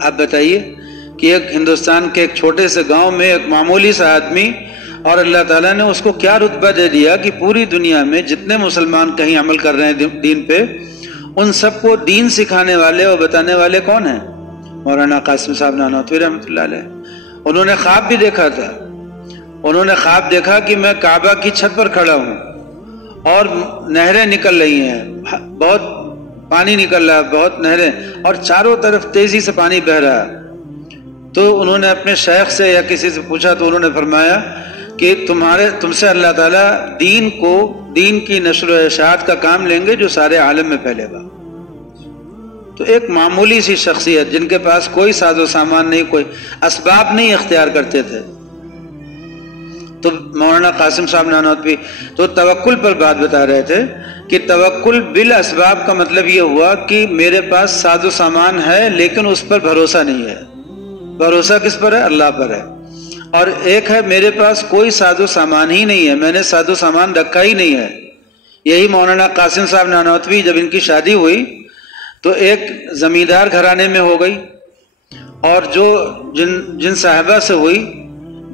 آپ بتائیے کہ ایک ہندوستان کے ایک چھوٹے سے گاؤں میں ایک معمولی سا آدمی، اور اللہ تعالیٰ نے اس کو کیا رتبہ دے دیا کہ پوری دنیا میں جتنے مسلمان کہیں عمل کر رہے ہیں دین پہ، ان سب کو دین سکھانے والے اور بتانے والے کون ہیں؟ مولانا قاسم صاحب نانوتوی رحمۃ اللہ علیہ۔ انہوں نے خواب بھی دیکھا تھا، انہوں نے خواب دیکھا کہ میں کعبہ کی چھت پر کھڑا ہوں اور نہریں نکل رہی ہیں، بہت پانی نکل رہا ہے، بہت نہریں، اور چاروں طرف تیزی سے پانی بہہ رہا ہے۔ تو انہوں نے اپنے شیخ سے یا کسی سے پوچھا تو انہوں نے فرمایا کہ تم سے اللہ تعالیٰ دین کی نشر و اشاعت کا کام لیں گے جو سارے عالم میں پھیلے گا۔ تو ایک معمولی سی شخصیت جن کے پاس کوئی ساز و سامان نہیں، کوئی اسباب نہیں اختیار کرتے تھے، تو مولانا قاسم صاحب نانوتوی تو توکل پر بات بتا رہے تھے کہ توکل بالاسباب کا مطلب یہ ہوا کہ میرے پاس ساز و سامان ہے لیکن اس پر بھروسہ نہیں ہے۔ بھروسہ کس پر ہے؟ اللہ پر ہے۔ اور ایک ہے میرے پاس کوئی ساز و سامان ہی نہیں ہے، میں نے ساز و سامان رکھا ہی نہیں ہے۔ یہی مولانا قاسم صاحب نانوتوی جب ان کی شادی ہوئی تو ایک زمیندار گھرانے میں ہو گئی، اور جو جن صاحبہ سے ہوئی،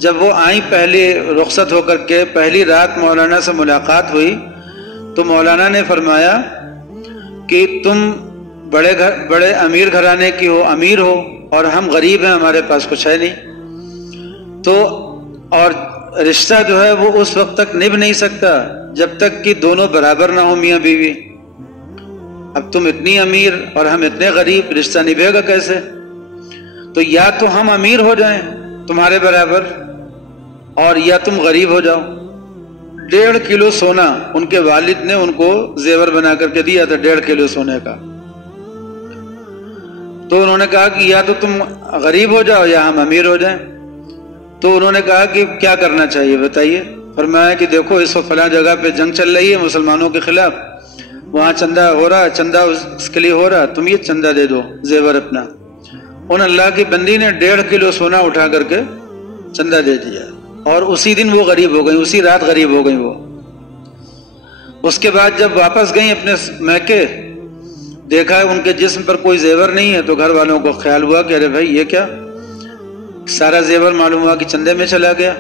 جب وہ آئیں پہلی رخصت ہو کر کے پہلی رات مولانا سے ملاقات ہوئی تو مولانا نے فرمایا کہ تم بڑے امیر گھرانے کی ہو، امیر ہو، اور ہم غریب ہیں، ہمارے پاس کچھ ہے نہیں، تو اور رشتہ جو ہے وہ اس وقت تک نبھ نہیں سکتا جب تک کہ دونوں برابر نہ ہو، میاں بیوی۔ اب تم اتنی امیر اور ہم اتنے غریب، رشتہ نبھے گا کیسے؟ تو یا تو ہم امیر ہو جائیں تمہارے برابر، اور یا تم غریب ہو جاؤ۔ 1.5 کلو سونا ان کے والد نے ان کو زیور بنا کر کے دیا تھا، 1.5 کلو سونے کا۔ تو انہوں نے کہا کہ یا تو تم غریب ہو جاؤ یا ہم امیر ہو جائیں۔ تو انہوں نے کہا کہ کیا کرنا چاہیے بتائیے؟ فرمایا کہ دیکھو اس وقت فلاں جگہ پہ جنگ چل رہی ہے مسلمانوں کے خلاف، وہاں چندہ ہو رہا ہے، چندہ اس کے لیے ہو رہا، تم یہ چندہ دے دو زیور اپنا۔ ان اللہ کی بندی نے 1.5 کلو سونا اٹھا کر کے چندہ دے دیا، اور اسی دن وہ غریب ہو گئی، اسی رات غریب ہو گئی وہ۔ اس کے بعد جب واپس گئیں اپنے میکے، دیکھا ان کے جسم پر کوئی زیور نہیں ہے، تو گھر والوں کو خیال ہوا کہ ارے بھائی یہ کیا، سارا زیور معلوم ہوا کہ چندے میں چلا گیا۔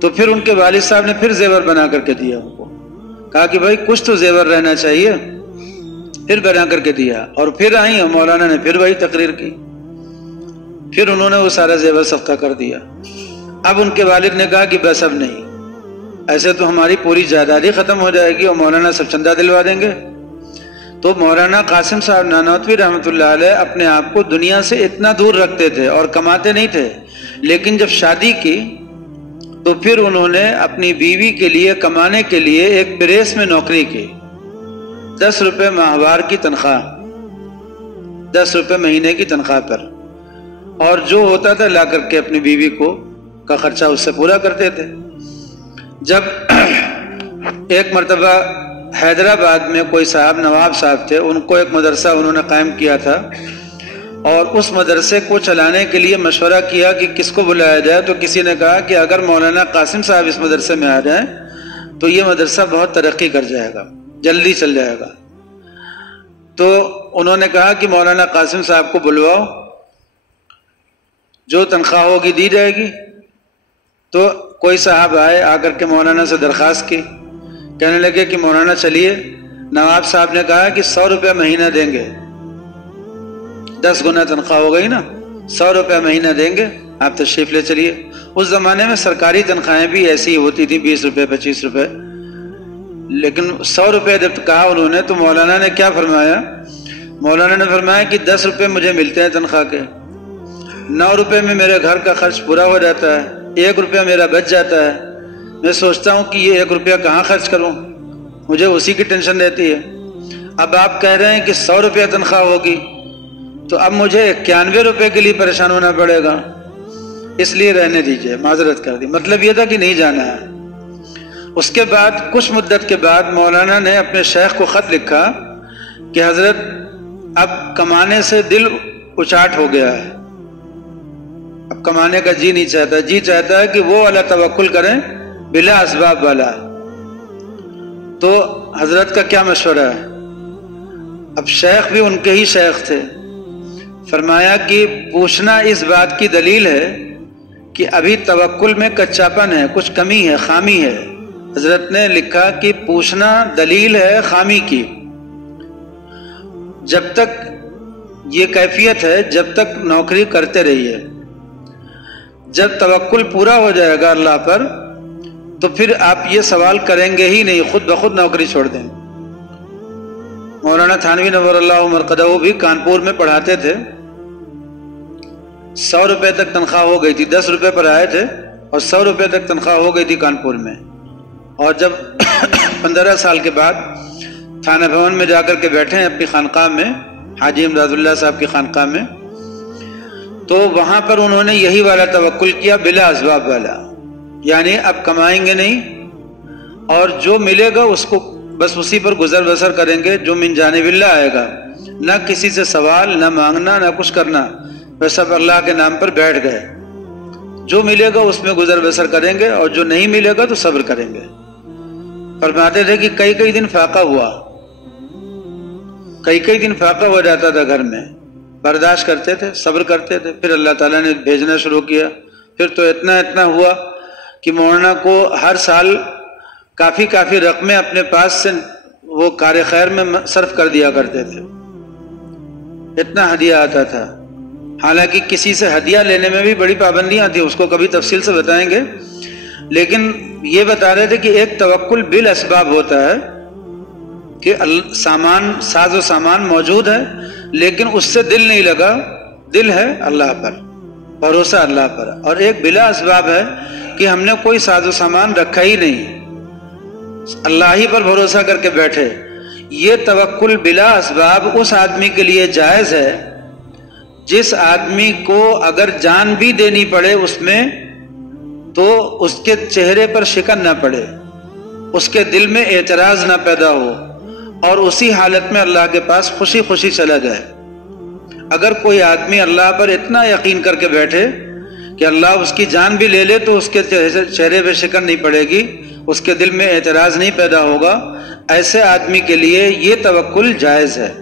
تو پھر ان کے والد صاحب نے پھر زیور بنا کر کے دیا ان کو، کہا کہ بھائی کچھ تو زیور رہنا چاہیے، پھر بنا کر کے دیا۔ اور پھر آئیں اور مولانا نے پھر وہی تقریر کی، پھر انہوں نے وہ سارا زیور صدقہ کر دیا۔ اب ان کے والد نے کہا کہ بس اب نہیں، ایسے تو ہماری پوری جائیداد ہی ختم ہو جائے گی اور مولانا سب چندہ دلوا دیں گے۔ تو مولانا قاسم صاحب نانوتوی رحمۃ اللہ علیہ اپنے آپ کو دنیا سے اتنا دور رکھتے تھے اور کماتے نہیں تھے، لیکن جب شادی کی تو پھر انہوں نے اپنی بیوی کے لیے کمانے کے لیے ایک پریس میں نوکری کی، 10 روپے ماہوار کی تنخواہ، 10 روپے مہینے کی تنخواہ پر، اور جو ہوتا تھا لا کر کے اپنی بیوی کو کا خرچہ اس سے پورا کرتے تھے۔ جب ایک مرتبہ حیدرآباد میں کوئی صاحب نواب صاحب تھے، ان کو ایک مدرسہ انہوں نے قائم کیا تھا، اور اس مدرسے کو چلانے کے لیے مشورہ کیا کہ کس کو بلایا جائے، تو کسی نے کہا کہ اگر مولانا قاسم صاحب اس مدرسے میں آ جائیں تو یہ مدرسہ بہت ترقی کر جائے گا، جلدی چل جائے گا۔ تو انہوں نے کہا کہ مولانا قاسم صاحب کو بلواؤ، جو تنخواہ ہوگی دی جائے گی۔ تو کوئی صاحب آئے، آ کر کے مولانا سے درخواست کی، کہنے لگے کہ مولانا چلیے، نواب صاحب نے کہا کہ 100 روپے مہینہ دیں گے، 10 گنا تنخواہ ہو گئی نا، 100 روپے مہینہ دیں گے، آپ تشریف لے چلیے۔ اس زمانے میں سرکاری تنخواہیں بھی ایسی ہی ہوتی تھی، 20 روپے 25 روپے، لیکن 100 روپے جب کہا انہوں نے تو مولانا نے کیا فرمایا؟ مولانا نے فرمایا کہ 10 روپے مجھے ملتے ہیں تنخواہ کے، 9 روپے میں میرے گھر کا خرچ پورا ہو جاتا ہے، 1 روپیہ میرا بچ جاتا ہے، میں سوچتا ہوں کہ یہ 1 روپیہ کہاں خرچ کروں، مجھے اسی کی ٹینشن رہتی ہے۔ اب آپ کہہ رہے ہیں کہ 100 روپیہ تنخواہ ہوگی، تو اب مجھے 91 روپے کے لیے پریشان ہونا پڑے گا، اس لیے رہنے دیجئے، معذرت کر دی۔ مطلب یہ تھا کہ نہیں جانا ہے۔ اس کے بعد کچھ مدت کے بعد مولانا نے اپنے شیخ کو خط لکھا کہ حضرت اب کمانے سے دل اچاٹ ہو گیا ہے، اب کمانے کا جی نہیں چاہتا، جی چاہتا ہے کہ وہ والا توکل کریں بلا اسباب والا۔ تو حضرت کا کیا مشورہ ہے؟ اب شیخ بھی ان کے ہی شیخ تھے، فرمایا کہ پوچھنا اس بات کی دلیل ہے کہ ابھی توکل میں کچاپن ہے، کچھ کمی ہے، خامی ہے۔ حضرت نے لکھا کہ پوچھنا دلیل ہے خامی کی۔ جب تک یہ کیفیت ہے، جب تک نوکری کرتے رہیے، جب توکل پورا ہو جائے گا اللہ پر تو پھر آپ یہ سوال کریں گے ہی نہیں، خود بخود نوکری چھوڑ دیں۔ مولانا تھانوی نور اللہ مرقدہ بھی کانپور میں پڑھاتے تھے، 100 روپے تک تنخواہ ہو گئی تھی، 10 روپے پر آئے تھے اور 100 روپے تک تنخواہ ہو گئی تھی کانپور میں۔ اور جب 15 سال کے بعد تھانہ بھون میں جا کر کے بیٹھے ہیں اپنی خانقاہ میں، حاجی امداد اللہ صاحب کی خانقاہ میں، تو وہاں پر انہوں نے یہی والا توکل کیا، بلا اسباب والا، یعنی اب کمائیں گے نہیں اور جو ملے گا اس کو بس اسی پر گزر بسر کریں گے، جو من جانب اللہ آئے گا، نہ کسی سے سوال، نہ مانگنا، نہ کچھ کرنا، بس سب اللہ کے نام پر بیٹھ گئے، جو ملے گا اس میں گزر بسر کریں گے اور جو نہیں ملے گا تو صبر کریں گے۔ فرماتے تھے کہ کئی دن فاقہ ہوا، کئی دن فاقہ ہو جاتا تھا گھر میں، برداشت کرتے تھے، صبر کرتے تھے، پھر اللہ تعالیٰ نے بھیجنا شروع کیا، پھر تو اتنا ہوا کہ مولانا کو ہر سال کافی رقمیں اپنے پاس سے وہ کار خیر میں صرف کر دیا کرتے تھے، اتنا ہدیہ آتا تھا۔ حالانکہ کسی سے ہدیہ لینے میں بھی بڑی پابندیاں تھیں، اس کو کبھی تفصیل سے بتائیں گے، لیکن یہ بتا رہے تھے کہ ایک توکل بالاسباب ہوتا ہے کہ ساز و سامان موجود ہے لیکن اس سے دل نہیں لگا، دل ہے اللہ پر، بھروسہ اللہ پر، اور ایک بلا اسباب ہے کہ ہم نے کوئی ساز و سامان رکھا ہی نہیں، اللہ ہی پر بھروسہ کر کے بیٹھے۔ یہ توکل بلا اسباب اس آدمی کے لیے جائز ہے جس آدمی کو اگر جان بھی دینی پڑے اس میں تو اس کے چہرے پر شکن نہ پڑے، اس کے دل میں اعتراض نہ پیدا ہو اور اسی حالت میں اللہ کے پاس خوشی چلا جائے۔ اگر کوئی آدمی اللہ پر اتنا یقین کر کے بیٹھے کہ اللہ اس کی جان بھی لے لے تو اس کے چہرے پہ شکن نہیں پڑے گی، اس کے دل میں اعتراض نہیں پیدا ہوگا، ایسے آدمی کے لیے یہ توکل جائز ہے۔